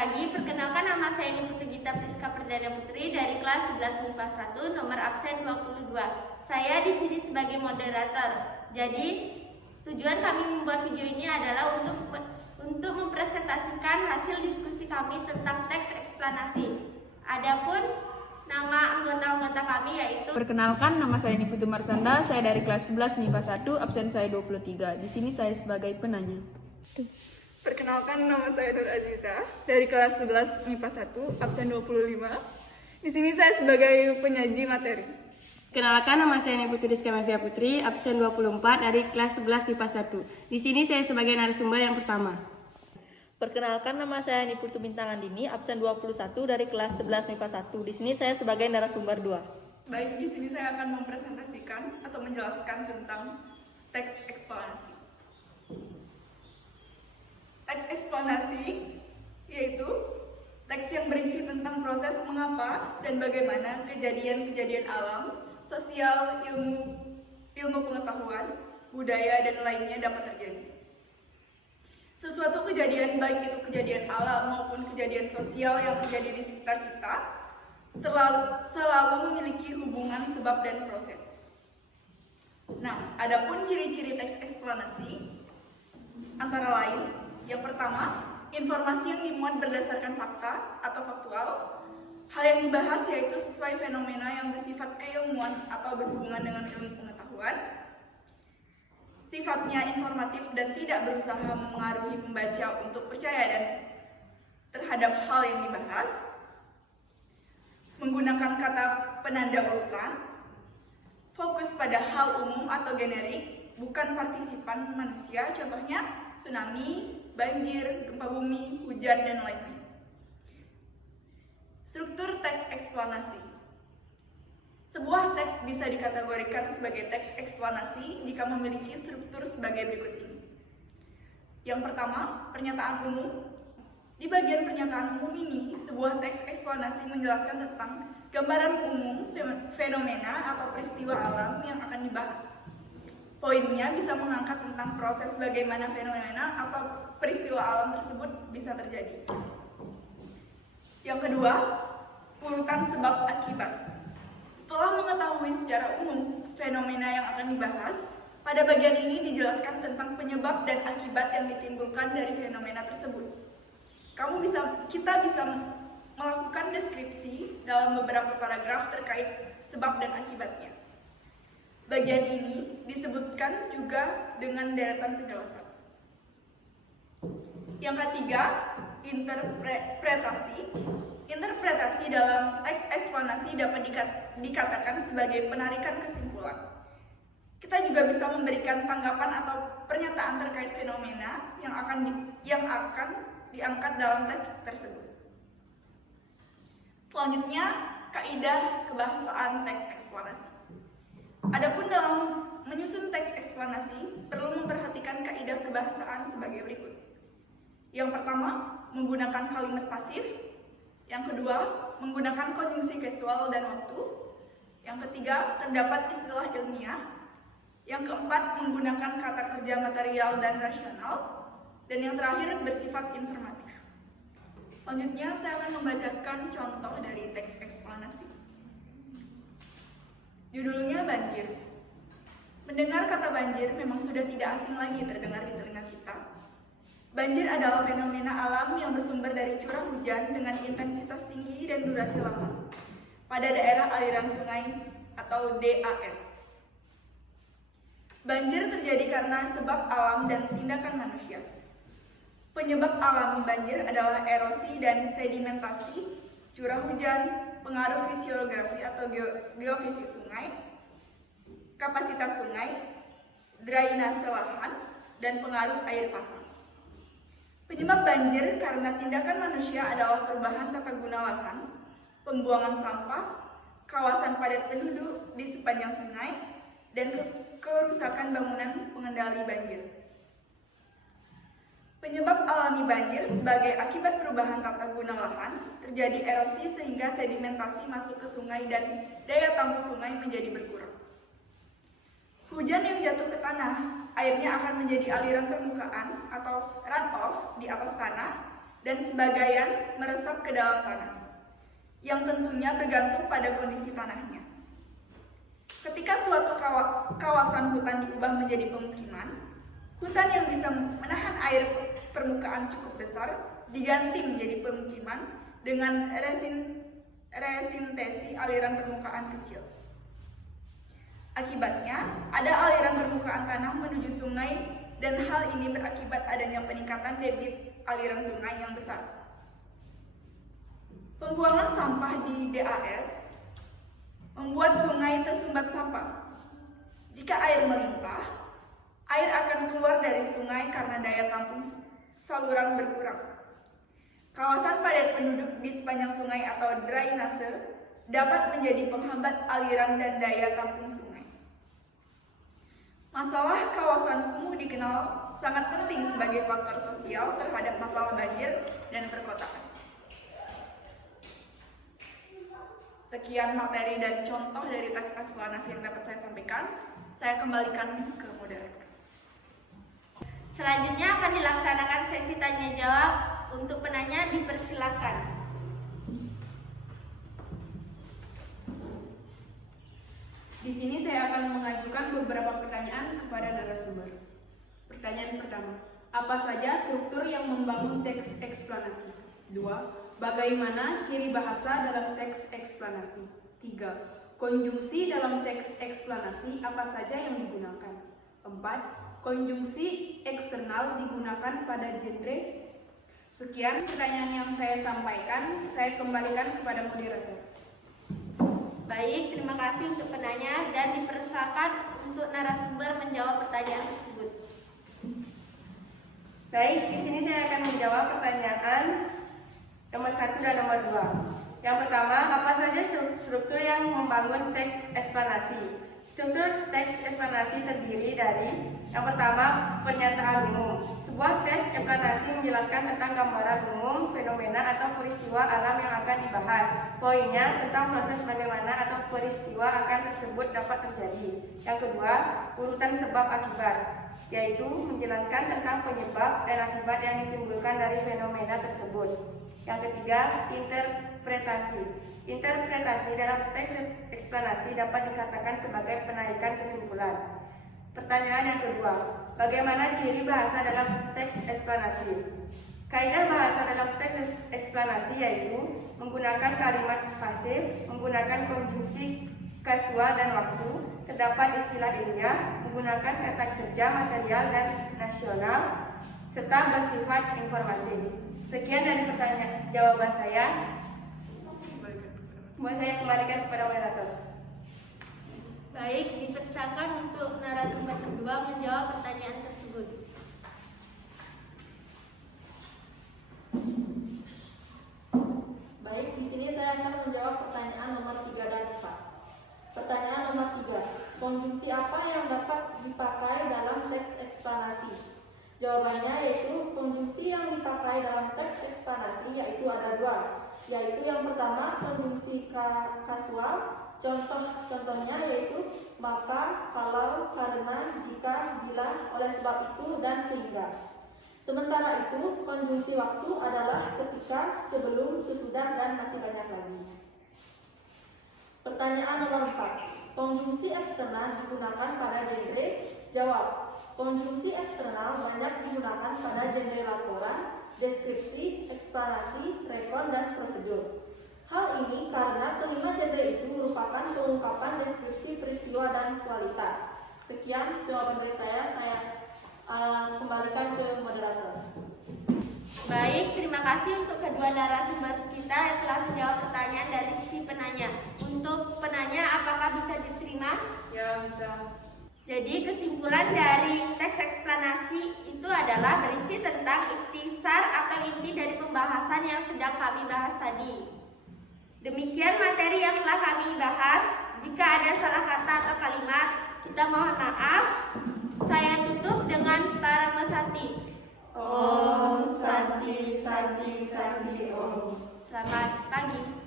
pagi, perkenalkan nama saya Niputu Gita Priska Perdana Putri dari kelas 11 MIPA 1, nomor absen 22. Saya di sini sebagai moderator. Jadi, tujuan kami membuat video ini adalah untuk mempresentasikan hasil diskusi kami tentang teks eksplanasi. Adapun nama anggota-anggota kami yaitu... Perkenalkan, nama saya Niputu Marsanda, saya dari kelas 11 MIPA 1, absen saya 23. Di sini saya sebagai penanya. Perkenalkan, nama saya Nur Aziza dari kelas 11 MIPA 1, absen 25. Di sini saya sebagai penyaji materi. Kenalkan, nama saya Niputu Rizka Mevia Putri, absen 24 dari kelas 11 MIPA 1. Di sini saya sebagai narasumber yang pertama. Perkenalkan, nama saya Niputu Bintangan Dini, absen 21 dari kelas 11 MIPA 1. Di sini saya sebagai narasumber 2. Baik, di sini saya akan mempresentasikan atau menjelaskan tentang teks eksplanasi. Teks eksplanasi yaitu teks yang berisi tentang proses mengapa dan bagaimana kejadian-kejadian alam, sosial, ilmu pengetahuan, budaya, dan lainnya dapat terjadi. Sesuatu kejadian, baik itu kejadian alam maupun kejadian sosial yang terjadi di sekitar kita, selalu memiliki hubungan sebab dan proses. Nah, adapun ciri-ciri teks eksplanasi antara lain, yang pertama, informasi yang dimuat berdasarkan fakta atau faktual. Hal yang dibahas yaitu sesuai fenomena yang bersifat keilmuan atau berhubungan dengan ilmu pengetahuan. Sifatnya informatif dan tidak berusaha mengaruhi pembaca untuk percaya dan terhadap hal yang dibahas. Menggunakan kata penanda urutan. Fokus pada hal umum atau generik, bukan partisipan manusia, contohnya tsunami, banjir, gempa bumi, hujan, dan lainnya. Struktur teks eksplanasi. Sebuah teks bisa dikategorikan sebagai teks eksplanasi jika memiliki struktur sebagai berikut ini. Yang pertama, pernyataan umum. Di bagian pernyataan umum ini, sebuah teks eksplanasi menjelaskan tentang gambaran umum fenomena atau peristiwa alam yang akan dibahas. Poinnya bisa mengangkat tentang proses bagaimana fenomena atau peristiwa alam tersebut bisa terjadi. Yang kedua, urutan sebab akibat. Setelah mengetahui secara umum fenomena yang akan dibahas, pada bagian ini dijelaskan tentang penyebab dan akibat yang ditimbulkan dari fenomena tersebut. Kita bisa melakukan deskripsi dalam beberapa paragraf terkait sebab dan akibatnya. Bagian ini disebutkan juga dengan deretan penjelasan. Yang ketiga, interpretasi. Interpretasi dalam teks eksplanasi dapat dikatakan sebagai penarikan kesimpulan. Kita juga bisa memberikan tanggapan atau pernyataan terkait fenomena yang akan diangkat dalam teks tersebut. Selanjutnya, kaidah kebahasaan teks eksplanasi. Adapun dalam menyusun teks eksplanasi, perlu memperhatikan kaidah kebahasaan sebagai berikut. Yang pertama, menggunakan kalimat pasif. Yang kedua, menggunakan konjungsi casual dan waktu. Yang ketiga, terdapat istilah ilmiah. Yang keempat, menggunakan kata kerja material dan rasional. Dan yang terakhir, bersifat informatif. Selanjutnya, saya akan membacakan contoh dari teks eksplanasi. Judulnya banjir. Mendengar kata banjir memang sudah tidak asing lagi terdengar di telinga kita. Banjir adalah fenomena alam yang bersumber dari curah hujan dengan intensitas tinggi dan durasi lama pada daerah aliran sungai atau DAS. Banjir terjadi karena sebab alam dan tindakan manusia. Penyebab alami banjir adalah erosi dan sedimentasi, curah hujan, pengaruh fisiografi atau geofisik sungai, kapasitas sungai, drainase lahan, dan pengaruh air pasang. Penyebab banjir karena tindakan manusia adalah perubahan tata guna lahan, pembuangan sampah, kawasan padat penduduk di sepanjang sungai, dan kerusakan bangunan pengendali banjir. Penyebab alami banjir sebagai akibat perubahan tata guna lahan, terjadi erosi sehingga sedimentasi masuk ke sungai dan daya tampung sungai menjadi berkurang. Hujan yang jatuh ke tanah, airnya akan menjadi aliran permukaan atau runoff di atas tanah dan sebagian meresap ke dalam tanah, yang tentunya tergantung pada kondisi tanahnya. Ketika suatu kawasan hutan diubah menjadi pemukiman, hutan yang bisa menahan air permukaan cukup besar diganti menjadi pemukiman dengan resintesi aliran permukaan kecil. Akibatnya, ada aliran permukaan tanah menuju sungai dan hal ini berakibat adanya peningkatan debit aliran sungai yang besar. Pembuangan sampah di DAS membuat sungai tersumbat sampah. Jika air melimpah, air akan keluar dari sungai karena daya tampung saluran berkurang. Kawasan padat penduduk di sepanjang sungai atau drainase dapat menjadi penghambat aliran dan daya tampung sungai. Masalah kawasan kumuh dikenal sangat penting sebagai faktor sosial terhadap masalah banjir dan perkotaan. Sekian materi dan contoh dari teks eksplanasi yang dapat saya sampaikan. Saya kembalikan ke moderator. Selanjutnya akan dilaksanakan sesi tanya jawab. Untuk penanya dipersilakan. Di sini saya akan mengajukan beberapa pertanyaan kepada narasumber. Pertanyaan pertama, apa saja struktur yang membangun teks eksplanasi? 2. Bagaimana ciri bahasa dalam teks eksplanasi? 3. Konjungsi dalam teks eksplanasi apa saja yang digunakan? 4. Konjungsi eksternal digunakan pada genre. Sekian pertanyaan yang saya sampaikan, saya kembalikan kepada moderator. Baik, terima kasih untuk penanya dan dipersilakan untuk narasumber menjawab pertanyaan tersebut. Baik, di sini saya akan menjawab pertanyaan nomor 1 dan nomor 2. Yang pertama, apa saja struktur yang membangun teks eksplanasi? Struktur teks eksplanasi terdiri dari yang pertama, pernyataan umum. Sebuah teks eksplanasi menjelaskan tentang gambaran umum, fenomena atau peristiwa alam yang akan dibahas. Poinnya tentang proses bagaimana atau peristiwa akan tersebut dapat terjadi. Yang kedua, urutan sebab akibat, yaitu menjelaskan tentang penyebab dan akibat yang ditimbulkan dari fenomena tersebut. Yang ketiga, interpretasi. Interpretasi dalam teks eksplanasi dapat dikatakan sebagai penaikan kesimpulan. Pertanyaan yang kedua, bagaimana ciri bahasa dalam teks eksplanasi? Kaidah bahasa dalam teks eksplanasi yaitu menggunakan kalimat pasif, menggunakan konjungsi kasual dan waktu, terdapat istilah ilmiah, menggunakan kata kerja material dan nasional, serta bersifat informatif. Sekian dari pertanyaan jawaban saya. Mau saya kembalikan kepada moderator. Baik, dipersilakan untuk narasumber kedua menjawab pertanyaan tersebut. Baik, di sini saya akan menjawab pertanyaan nomor 3 dan 4. Pertanyaan nomor 3, konjungsi apa yang dapat dipakai dalam teks eksplanasi? Jawabannya yaitu konjungsi yang dipakai dalam teks eksplanasi yaitu ada 2. Yaitu yang pertama konjungsi kasual, contohnya yaitu maka, kalau, karena, jika, bila, oleh sebab itu, dan sehingga. Sementara itu konjungsi waktu adalah ketika, sebelum, sesudah, dan masih banyak lagi. Pertanyaan nomor 4, konjungsi eksternal digunakan pada genre? Jawab, konjungsi eksternal banyak digunakan pada genre laporan, deskripsi, eksplanasi, rekon, dan prosedur. Hal ini karena kelima genre itu merupakan pengungkapan deskripsi peristiwa dan kualitas. Sekian jawaban dari saya kembalikan ke moderator. Baik, terima kasih untuk kedua narasumber kita yang telah menjawab pertanyaan dari si penanya. Untuk penanya, apakah bisa diterima? Ya, bisa. Jadi kesimpulan dari teks eksplanasi itu adalah berisi tentang ikhtisar atau inti dari pembahasan yang sedang kami bahas tadi. Demikian materi yang telah kami bahas. Jika ada salah kata atau kalimat, kita mohon maaf. Saya tutup dengan Parama Santi. Om Santi Santi Santi Om. Selamat pagi.